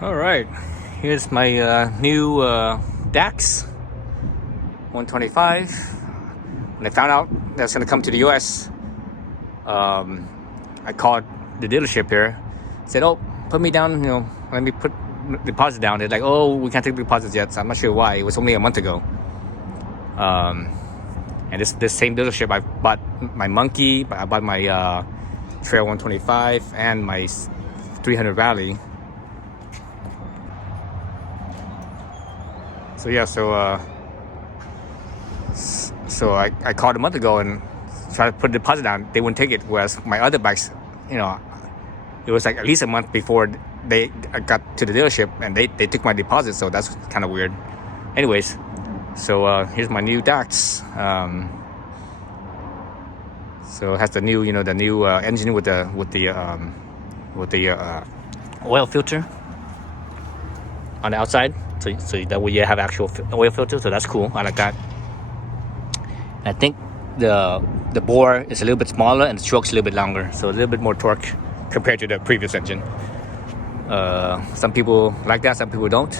All right, here's my new Dax125. When I found out that was going to come to the U.S., I called the dealership here. Said, "Oh, put me down. Let me put deposit down." They're like, "Oh, we can't take deposits yet." So I'm not sure why. It was only a month ago. And this same dealership, I bought my Monkey, I bought my Trail 125 and my 300 Rally. So yeah, so I called a month ago and tried to put a deposit down. They wouldn't take it. Whereas my other bikes, it was like at least a month before I got to the dealership and they took my deposit. So that's kind of weird. Anyways, so here's my new Dax. So it has the new, engine with the oil filter on the outside. So that way you have actual oil filter. So that's cool. I like that. I think the bore is a little bit smaller and the stroke's a little bit longer, so a little bit more torque compared to the previous engine. Some people like that, some people don't.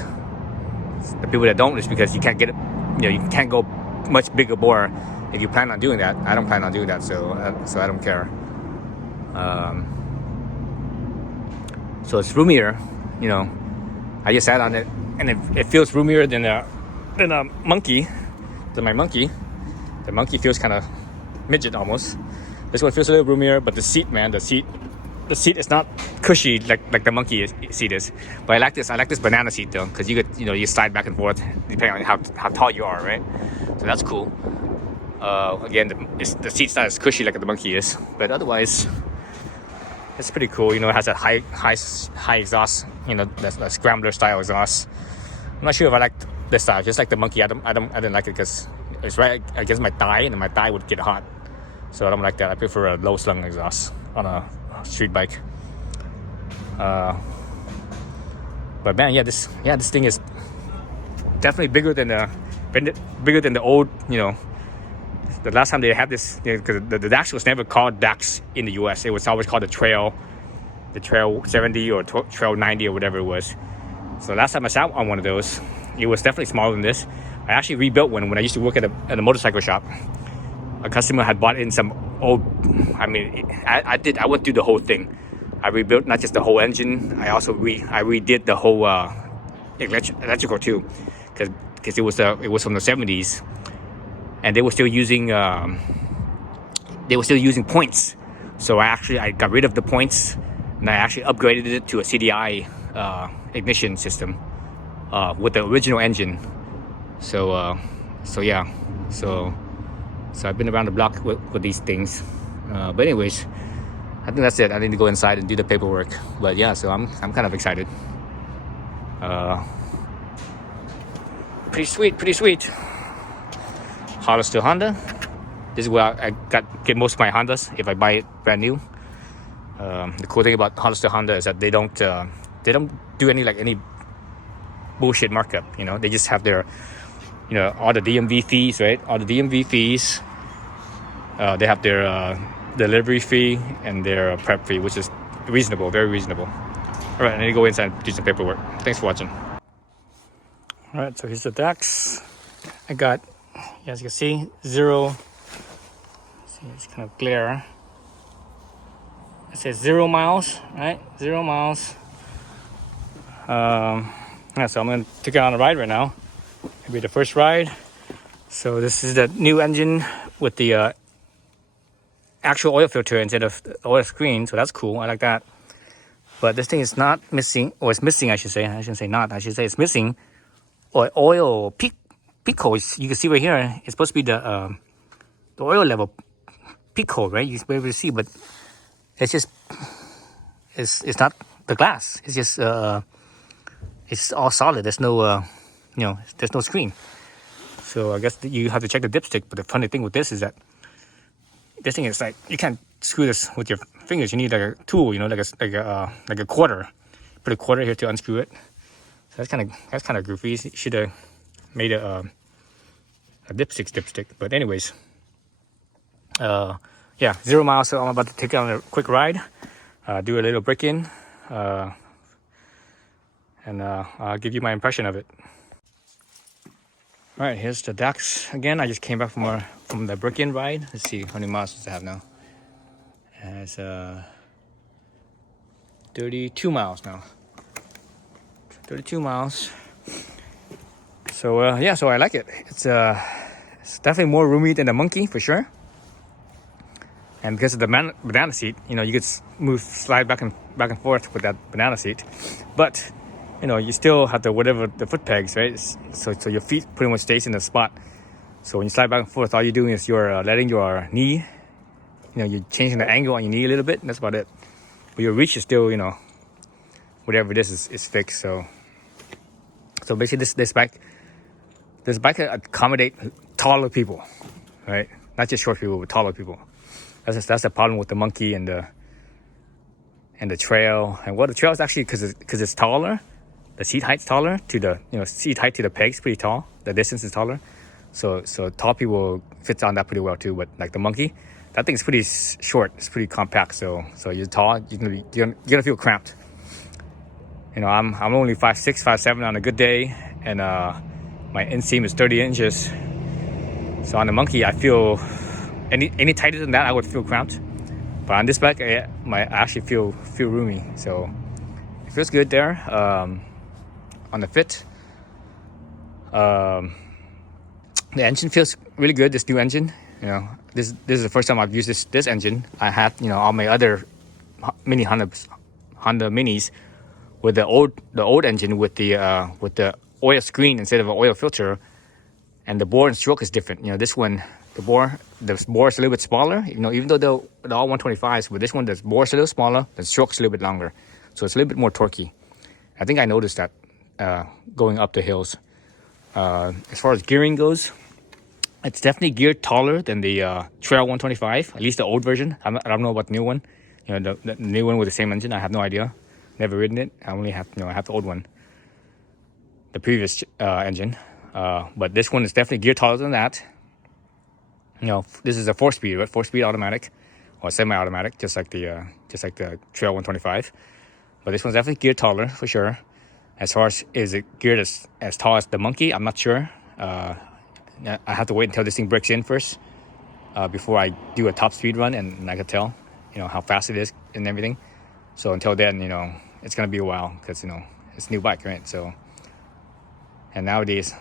The people that don't is because you can't get it, you can't go much bigger bore if you plan on doing that. I don't plan on doing that, so I don't care. So it's roomier, I just sat on it and it feels roomier than a Monkey, than my Monkey. The Monkey feels kind of midget almost. This one feels a little roomier, but the seat is not cushy like the Monkey seat is. But I like this banana seat though, because you could you slide back and forth depending on how tall you are, right? So that's cool. Again, the seat's not as cushy like the Monkey is, but otherwise it's pretty cool. It has a high exhaust, that scrambler style exhaust. I'm not sure if I like this style. Just like the Monkey, I didn't like it because it's right against my thigh, and my thigh would get hot. So I don't like that. I prefer a low slung exhaust on a street bike. But man, this thing is definitely bigger than the old. The last time they had this, because the Dax was never called Dax in the U.S. It was always called the Trail 70 or Trail 90 or whatever it was. So last time I sat on one of those, it was definitely smaller than this. I actually rebuilt one when I used to work at a motorcycle shop. A customer had bought in some old. I went through the whole thing. I rebuilt not just the whole engine. I also redid the whole electrical too, because it was from the 70s. And they were still using points. So I got rid of the points, and I actually upgraded it to a CDI ignition system with the original engine. So I've been around the block with these things. But anyways, I think that's it. I need to go inside and do the paperwork. But yeah, so I'm kind of excited. Pretty sweet. Hollister Honda. This is where I get most of my Hondas if I buy it brand new. The cool thing about Hollister Honda is that they don't do any bullshit markup. They just have their all the DMV fees, right? All the DMV fees. They have their delivery fee and their prep fee, which is reasonable, very reasonable. All right, I need to go inside and do some paperwork. Thanks for watching. All right, so here's the Dax. I got, as you can see, zero. See, it's kind of glare. It says 0 miles, right? 0 miles. So I'm gonna take it on a ride right now. It'll be the first ride. So this is the new engine with the actual oil filter instead of the oil screen. So that's cool. I like that. But this thing is not missing, or it's missing, I should say. I shouldn't say not. I should say it's missing. Or oil peak hole. You can see right here. It's supposed to be the oil level peak hole, right? You're able to see, but it's just it's not the glass. It's just it's all solid. There's no there's no screen. So I guess you have to check the dipstick. But the funny thing with this is that this thing is like, you can't screw this with your fingers. You need like a tool, like a quarter. Put a quarter here to unscrew it. So that's kind of goofy. You should have made a dipstick. But anyways, 0 miles. So I'm about to take it on a quick ride, do a little break-in, and I'll give you my impression of it. All right, here's the Dax again. I just came back from the break-in ride. Let's see how many miles does it have now. It has 32 miles now. 32 miles. So yeah, so I like it. It's definitely more roomy than the Monkey for sure. And because of the banana seat, you know, you could slide back and forth with that banana seat. But you know, you still have the foot pegs, right? So your feet pretty much stays in the spot. So when you slide back and forth, all you're doing is you're letting your knee, you know, you're changing the angle on your knee a little bit, and that's about it. But your reach is still, you know, whatever it is fixed. So basically this bike can accommodate taller people, right? Not just short people, but taller people. That's the problem with the Monkey and the Trail. And well, the Trail is actually because it's taller. The seat height's taller seat height to the peg's pretty tall. The distance is taller, so tall people fits on that pretty well too. But like the Monkey, that thing's pretty short. It's pretty compact. So you're tall, you're gonna feel cramped. You know, I'm only 5'6", 5'7" on a good day, and my inseam is 30 inches. So on the Monkey, I feel any tighter than that, I would feel cramped. But on this bike, I actually feel roomy. So it feels good there. On the fit, the engine feels really good. This new engine, you know, this is the first time I've used this engine. I had, you know, all my other mini Honda Minis with the old engine with the oil screen instead of an oil filter, and the bore and stroke is different. You know, this one, the bore is a little bit smaller. You know, even though they're all 125s, but this one, the bore is a little smaller, the stroke's a little bit longer, so it's a little bit more torquey. I think I noticed that going up the hills. As far as gearing goes, it's definitely geared taller than the Trail 125, at least the old version. I don't know about the new one. You know, the new one with the same engine, I have no idea. Never ridden it. I only have, I have the old one, the previous engine. But this one is definitely geared taller than that. You know, this is a 4-speed, right? 4-speed automatic or semi-automatic, just like the Trail 125. But this one's definitely geared taller for sure. As far as is it geared as tall as the Monkey, I'm not sure. I have to wait until this thing breaks in first before I do a top speed run, and I can tell, you know, how fast it is and everything. So until then, you know, it's gonna be a while because, you know, it's a new bike, right? So, and nowadays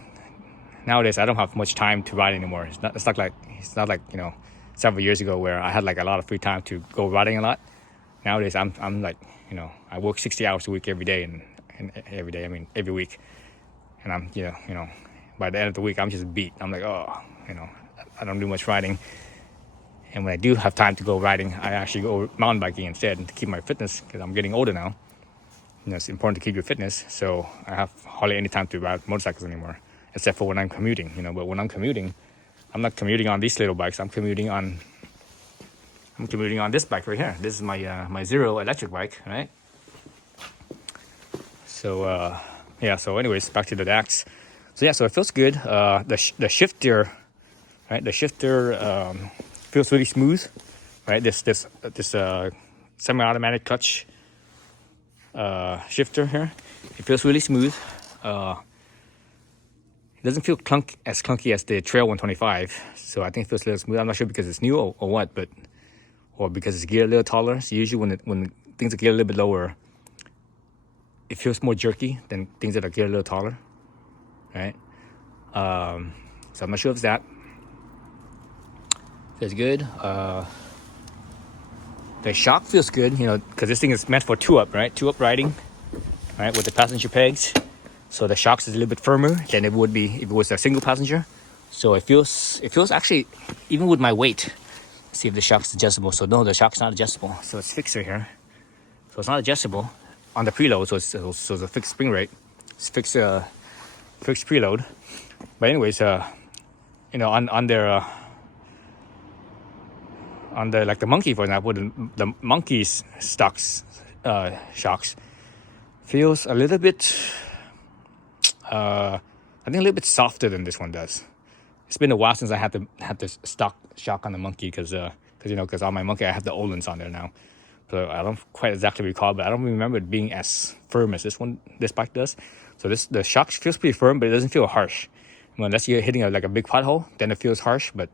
I don't have much time to ride anymore. It's not like you know, several years ago where I had like a lot of free time to go riding a lot. Nowadays I'm like, you know, I work 60 hours a week every day, and every day, I mean every week, and I'm you know by the end of the week I'm just beat. I'm like, oh, you know, I don't do much riding. And when I do have time to go riding, I actually go mountain biking instead to keep my fitness, because I'm getting older now. You know, it's important to keep your fitness, so I have hardly any time to ride motorcycles anymore, except for when I'm commuting, you know. But when I'm commuting, I'm not commuting on these little bikes. I'm commuting on this bike right here. This is my Zero electric bike, right? So yeah. So anyways, back to the Dax. So yeah, so it feels good. The shifter, right? The shifter feels really smooth, right? This semi-automatic clutch shifter here, it feels really smooth. It doesn't feel as clunky as the Trail 125, so I think it feels a little smooth. I'm not sure because it's new or what, or because it's geared a little taller. So usually when things are geared a little bit lower, it feels more jerky than things that are geared a little taller, right? So I'm not sure if it's that. Feels good. The shock feels good, you know, because this thing is meant for two-up, right? Two-up riding, right, with the passenger pegs. So the shocks is a little bit firmer than it would be if it was a single passenger. So it feels actually, even with my weight. Let's see if the shock's adjustable. So no, the shock's not adjustable. So it's fixed right here. So it's not adjustable on the preload. So it's a fixed spring rate. It's fixed preload. But anyways, you know, on their like the Monkey, for example, the Monkey's shocks feels a little bit, I think a little bit softer than this one does. It's been a while since I had this stock shock on the Monkey, because on my Monkey I have the Ohlins on there now. So I don't quite exactly recall, but I don't remember it being as firm as this bike does. So the shock feels pretty firm, but it doesn't feel harsh. Unless you're hitting like a big pothole, then it feels harsh. But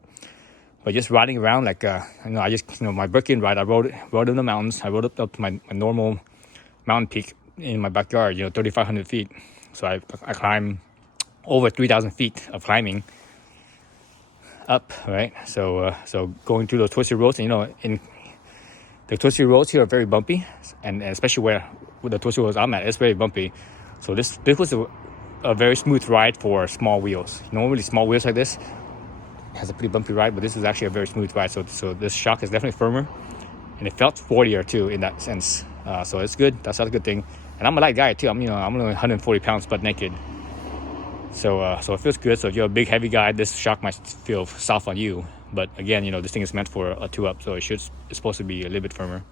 just riding around, like I just my Birkin ride, I rode in the mountains. I rode up to my normal mountain peak in my backyard, 3,500 feet. So I climbed over 3,000 feet of climbing up, right? So going through those twisty roads, and in the twisty roads here are very bumpy, and especially where the twisty roads I'm at, it's very bumpy. So this was a very smooth ride for small wheels. Normally small wheels like this has a pretty bumpy ride, but this is actually a very smooth ride. So this shock is definitely firmer, and it felt sportier too in that sense. So it's good. That's a good thing. And I'm a light guy too. I'm only 140 pounds butt naked. So it feels good. So if you're a big heavy guy, this shock might feel soft on you. But again, this thing is meant for a 2-up, so it's supposed to be a little bit firmer.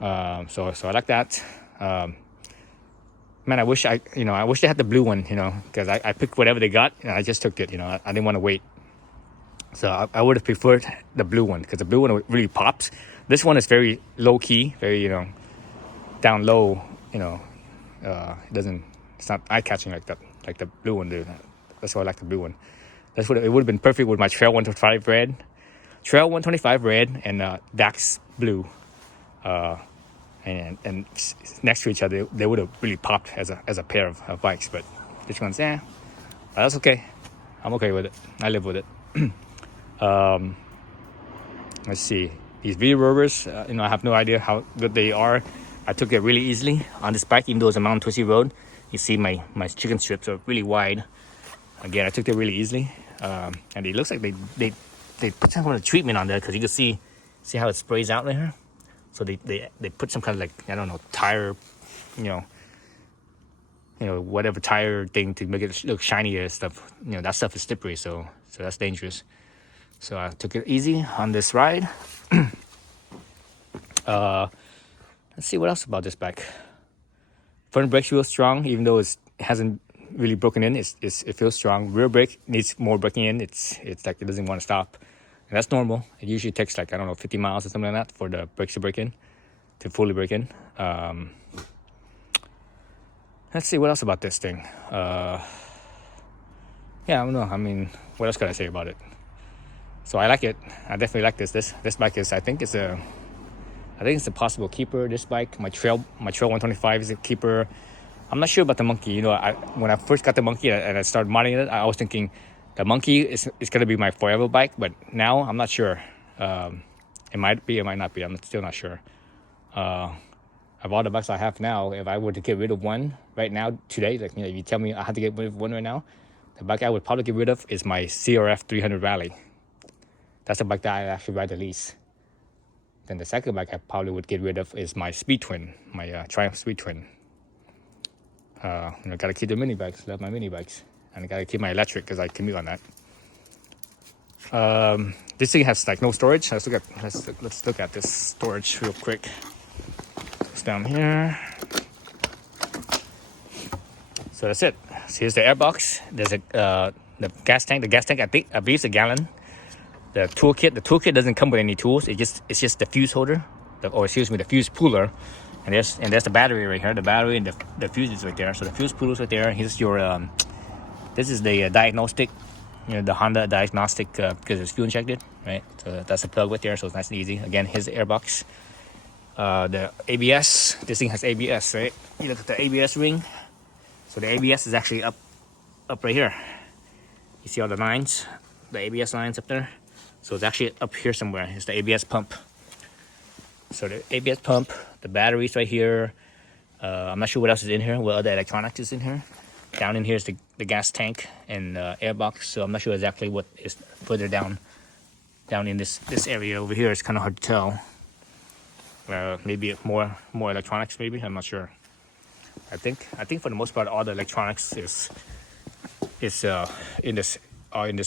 So I like that. Man, I wish they had the blue one, because I picked whatever they got and I just took it. I didn't want to wait. So I would have preferred the blue one, because the blue one really pops. This one is very low key, very down low. It's not eye catching like that, like the blue one did. That's why I like the blue one. It would have been perfect with my Trail 125 red, and Dax blue, and next to each other they would have really popped as a pair of bikes. But this one's that's okay. I'm okay with it. I live with it. Let's see, these V rubbers. I have no idea how good they are. I took it really easily on this bike, even though it's a mountain twisty road. You see my chicken strips are really wide. Again, I took it really easy, and it looks like they put some kind of treatment on there, because you can see how it sprays out there. So they put some kind of, like, I don't know, tire, whatever tire thing to make it look shinier and stuff. That stuff is slippery, so that's dangerous. So I took it easy on this ride. Let's see what else about this bike. Front brakes feel strong, even though it hasn't really broken in. It feels strong. Rear brake needs more breaking in. It's like it doesn't want to stop, and that's normal. It usually takes 50 miles or something like that for the brakes to break in, to fully break in. Let's see what else about this thing. I don't know. I mean, what else can I say about it? So I like it. I definitely like this. This bike is, I think it's a possible keeper. This bike, my Trail 125 is a keeper. I'm not sure about the Monkey. When I first got the Monkey and I started modding it, I was thinking the Monkey is gonna be my forever bike. But now I'm not sure. It might be, it might not be. I'm still not sure. Of all the bikes I have now, if I were to get rid of one right now today, if you tell me I had to get rid of one right now, the bike I would probably get rid of is my CRF 300 Rally. That's the bike that I actually ride the least. Then the second bike I probably would get rid of is my Speed Twin, my Triumph Speed Twin. I gotta keep the mini bikes. Love my mini bikes, and I gotta keep my electric because I commute on that. This thing has no storage. Let's look at this storage real quick. It's down here. So that's it. So here's the air box. There's the gas tank. The gas tank, I believe it's a gallon. The toolkit doesn't come with any tools. It's just the fuse holder, the fuse puller, and there's the battery right here. The battery and the fuse is right there. So the fuse puller is right there. Here's your this is the diagnostic, the Honda diagnostic, because it's fuel injected, right? So that's the plug right there. So it's nice and easy. Again, here's the airbox. The ABS. This thing has ABS, right? You look at the ABS ring. So the ABS is actually up right here. You see all the lines, the ABS lines up there. So it's actually up here somewhere. It's the ABS pump. So the ABS pump, the batteries right here. I'm not sure what else is in here. What other electronics is in here? Down in here is the gas tank and airbox. So I'm not sure exactly what is further down in this area over here. It's kind of hard to tell. Maybe more electronics. Maybe, I'm not sure. I think for the most part all the electronics is in this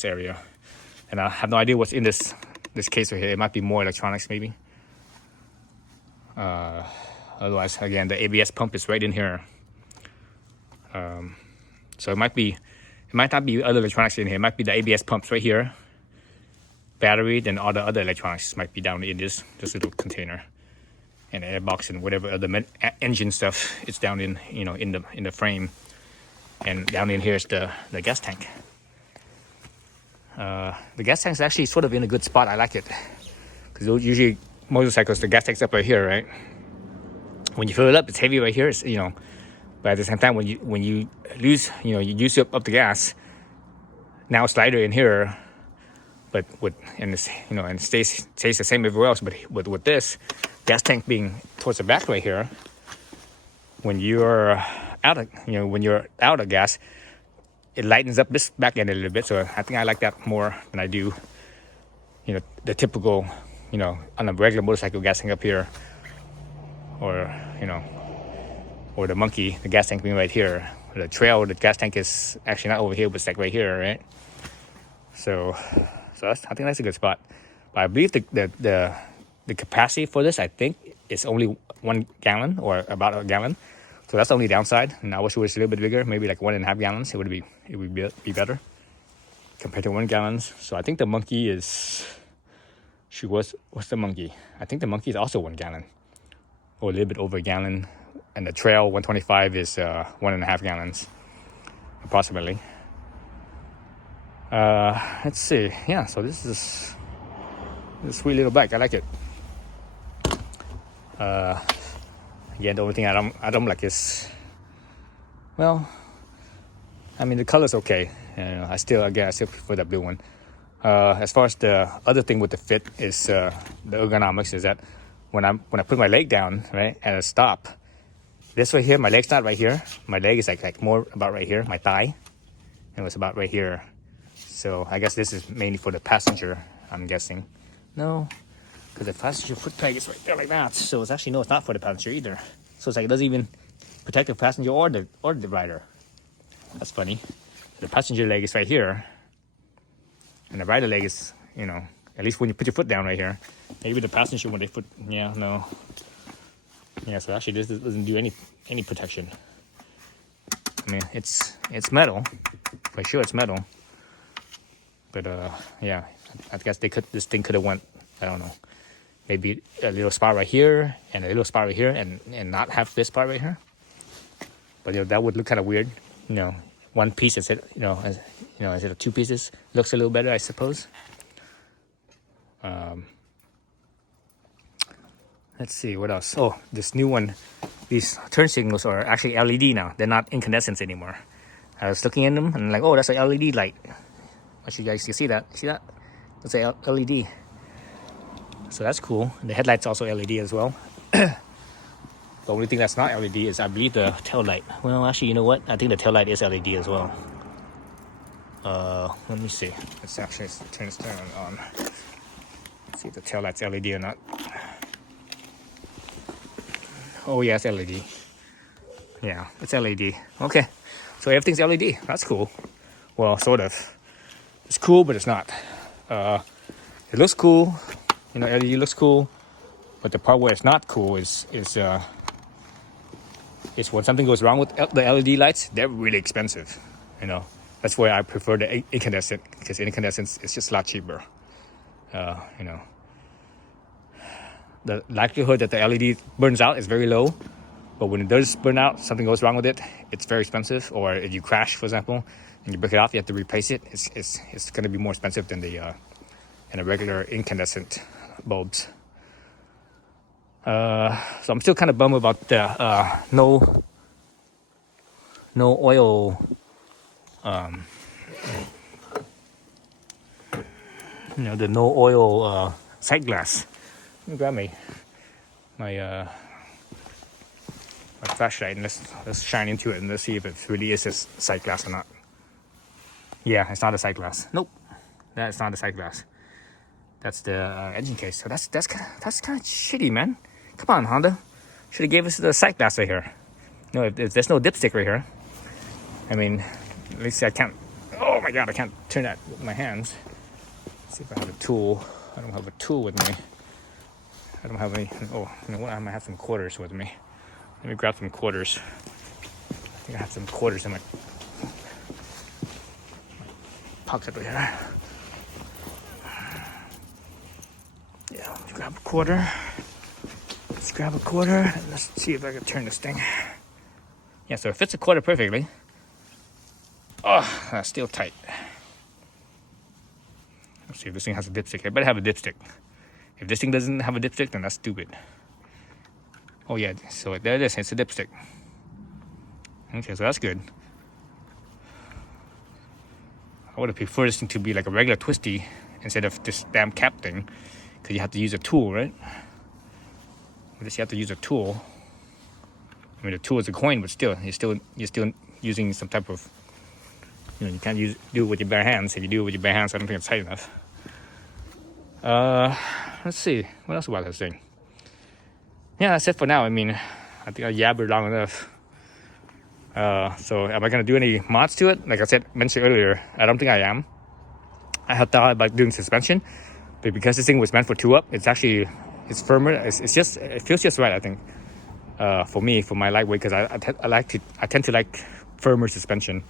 area. And I have no idea what's in this case right here. It might be more electronics, maybe. Otherwise, again, the ABS pump is right in here. So it might not be other electronics in here. It might be the ABS pumps right here. Battery, then all the other electronics might be down in this little container. and the airbox and whatever other engine stuff. It's down in in the frame, and down in here is the gas tank. The gas tank is actually sort of in a good spot. I like it because usually motorcycles, the gas tank's up right here, right? When you fill it up, it's heavy right here. It's but at the same time, when you lose, you use up the gas. Now it's lighter in here, but and it stays the same everywhere else. But with this gas tank being towards the back right here, when you're out of gas, it lightens up this back end a little bit. So I think I like that more than I do, the typical, on a regular motorcycle gas tank up here, or or the monkey, the gas tank being right here. The trail, the gas tank is actually not over here, but it's like right here, right? So I think that's a good spot. But I believe the capacity for this, I think, is only 1 gallon or about a gallon. So that's the only downside. And I wish it was a little bit bigger, maybe like 1.5 gallons. It would be better compared to 1 gallon. So I think the monkey is. What's the monkey? I think the monkey is also 1 gallon, or a little bit over a gallon. And the trail 125 is 1.5 gallons, approximately. Let's see. Yeah, so this is a sweet little bike. I like it. Again, the only thing I don't like is, well, I mean, the color's okay. I still prefer the blue one. As far as the other thing with the fit is the ergonomics is that when I put my leg down, right, at a stop, this right here, my leg's not right here. My leg is like more about right here, my thigh. It was about right here. So I guess this is mainly for the passenger, I'm guessing. No, because the passenger foot peg is right there like that. So it's actually, no, it's not for the passenger either. So it's like it doesn't even protect the passenger or the rider. That's funny. The passenger leg is right here. And the rider leg is, at least when you put your foot down right here. Maybe the passenger when they put, no. Yeah, so actually this doesn't do any protection. I mean, it's metal. For sure it's metal. But yeah, I guess this thing could have went, I don't know, maybe a little spot right here and a little spot right here and not have this part right here. But that would look kind of weird. One piece instead, instead of 2 pieces, looks a little better, I suppose. Let's see what else. Oh, this new one. These turn signals are actually LED now. They're not incandescents anymore. I was looking at them and like, oh, that's an LED light. I want you guys to see that. See that? That's a LED. So that's cool. The headlight's also LED as well. The only thing that's not LED is, I believe, the tail light. Well, actually, you know what? I think the tail light is LED as well. Let me see. Let's actually turn this on. See if the tail light's LED or not. Oh yeah, it's LED. Yeah, it's LED. Okay, so everything's LED. That's cool. Well, sort of. It's cool, but it's not. It looks cool. LED looks cool, but the part where it's not cool is when something goes wrong with the LED lights. They're really expensive. That's why I prefer the incandescent, because incandescent is just a lot cheaper. The likelihood that the LED burns out is very low, but when it does burn out, something goes wrong with it, it's very expensive. Or if you crash, for example, and you break it off, you have to replace it. It's going to be more expensive than the regular incandescent bulbs. So I'm still kind of bummed about the no oil. The no oil sight glass. Let me grab my flashlight and let's shine into it and let's see if it really is a sight glass or not. Yeah, it's not a sight glass. Nope, that's not a sight glass. That's the engine case. So that's kind of shitty, man. Come on, Honda. Should have gave us the sight glass right here. If there's no dipstick right here. I mean, at least I can't. Oh my god, I can't turn that with my hands. Let's see if I have a tool. I don't have a tool with me. I don't have any. Oh, you know what? I might have some quarters with me. Let me grab some quarters. I think I have some quarters in my pocket right here. Yeah, let me grab a quarter. Let's grab a quarter and let's see if I can turn this thing. Yeah, so it fits a quarter perfectly. Oh, that's still tight. Let's see if this thing has a dipstick. It better have a dipstick. If this thing doesn't have a dipstick, then that's stupid. Oh yeah, so there it is. It's a dipstick. Okay, so that's good. I would have preferred this thing to be like a regular twisty instead of this damn cap thing, because you have to use a tool, right? With this, you have to use a tool. I mean, the tool is a coin, but still, you're still using some type of, you know, you can't do it with your bare hands. If you do it with your bare hands, I don't think it's tight enough. Let's see, what else about this thing? Yeah, that's it for now. I mean, I think I yabbered long enough. So am I gonna do any mods to it? Like I mentioned earlier, I don't think I am. I had thought about doing suspension, but because this thing was meant for 2-up, it's firmer. It feels just right, I think. For me, for my lightweight, because I tend to like firmer suspension,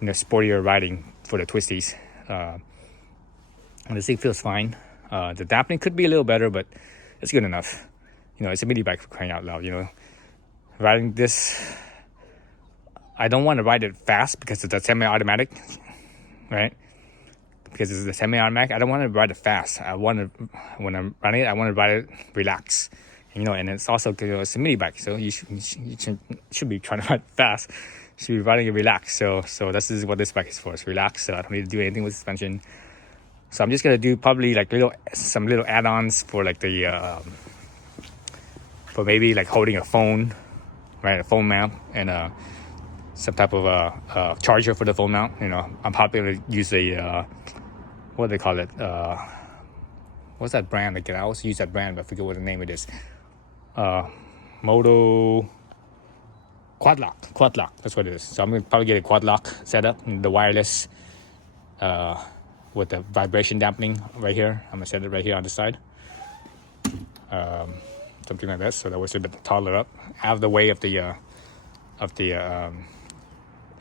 you know, sportier riding for the twisties. And this thing feels fine. The dampening could be a little better, but it's good enough. You know, it's a mini bike, for crying out loud. You know, riding this, I don't want to ride it fast because it's a semi-automatic, right? Because it's a semi-automatic, I don't want to ride it fast. When I'm riding it, I want to ride it relax. You know, and it's also, you know, it's a mini bike, so you should be trying to ride fast. You should be riding it relaxed. So this is what this bike is for. It's relaxed. So I don't need to do anything with suspension. So I'm just gonna do probably like some little add-ons for like the for maybe like holding a phone, right? A phone mount and some type of charger for the phone mount. You know, I'm probably gonna use a what do they call it? What's that brand again? I always use that brand, but I forget what the name it is. Moto Quad Lock. That's what it is. So I'm gonna probably get a Quad Lock setup, the wireless with the vibration dampening right here. I'm gonna set it right here on the side. Something like this, so that way it's a bit taller up, out of the way of the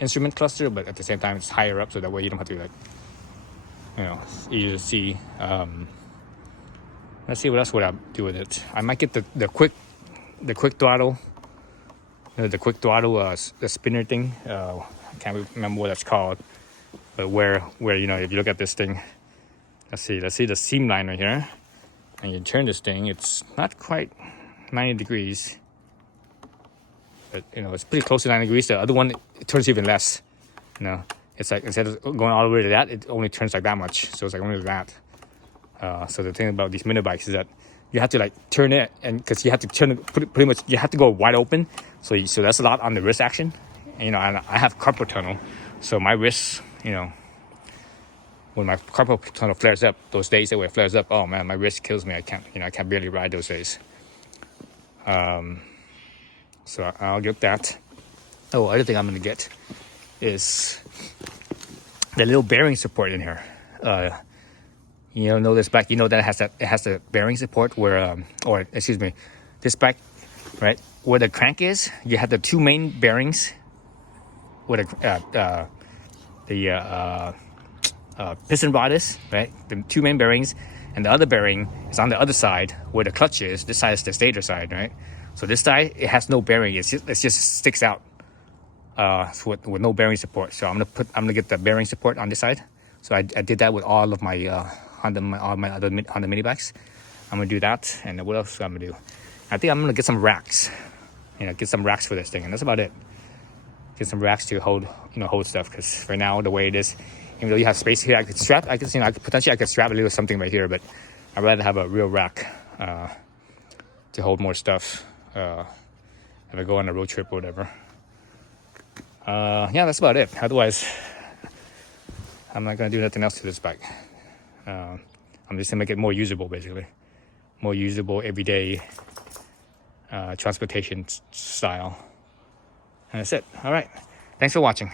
instrument cluster, but at the same time it's higher up, so that way you don't have to, like, you know, it's easier to see. Let's see what else would I do with it. I might get the quick throttle, the quick throttle the spinner thing. I can't remember what that's called, but where you know, if you look at this thing, let's see the seam line right here, and you turn this thing, it's not quite 90 degrees, but you know, it's pretty close to 90 degrees. The other one, it turns even less. You know, it's like instead of going all the way to that, it only turns like that much. So it's like only that. So the thing about these mini bikes is that you have to like turn it, and because you have to turn it pretty much, you have to go wide open. So that's a lot on the wrist action. And, you know, and I have carpal tunnel, so my wrists, you know, when my carpal tunnel flares up, those days that where it flares up, oh man, my wrist kills me. I can't barely ride those days. So I'll get that. Oh, other thing I'm gonna get is the little bearing support in here. You know this bike, you know that it has the bearing support where, or excuse me, this bike, right, where the crank is, you have the two main bearings, where the piston rod is, right, the two main bearings, and the other bearing is on the other side where the clutch is. This side is the stator side, right? So this side, it has no bearing. It just sticks out with no bearing support. So I'm gonna get the bearing support on this side. So I did that with all of my all my other Honda mini bikes. I'm gonna do that, and what else I'm gonna do? I think I'm gonna get some racks. You know, get some racks for this thing, and that's about it. Get some racks to hold stuff, because right now the way it is, even though you have space here, I could strap a little something right here, but I'd rather have a real rack to hold more stuff if I go on a road trip or whatever. Yeah, that's about it. Otherwise, I'm not gonna do nothing else to this bike. I'm just gonna make it more usable, basically. More usable, everyday transportation style. And that's it. All right. Thanks for watching.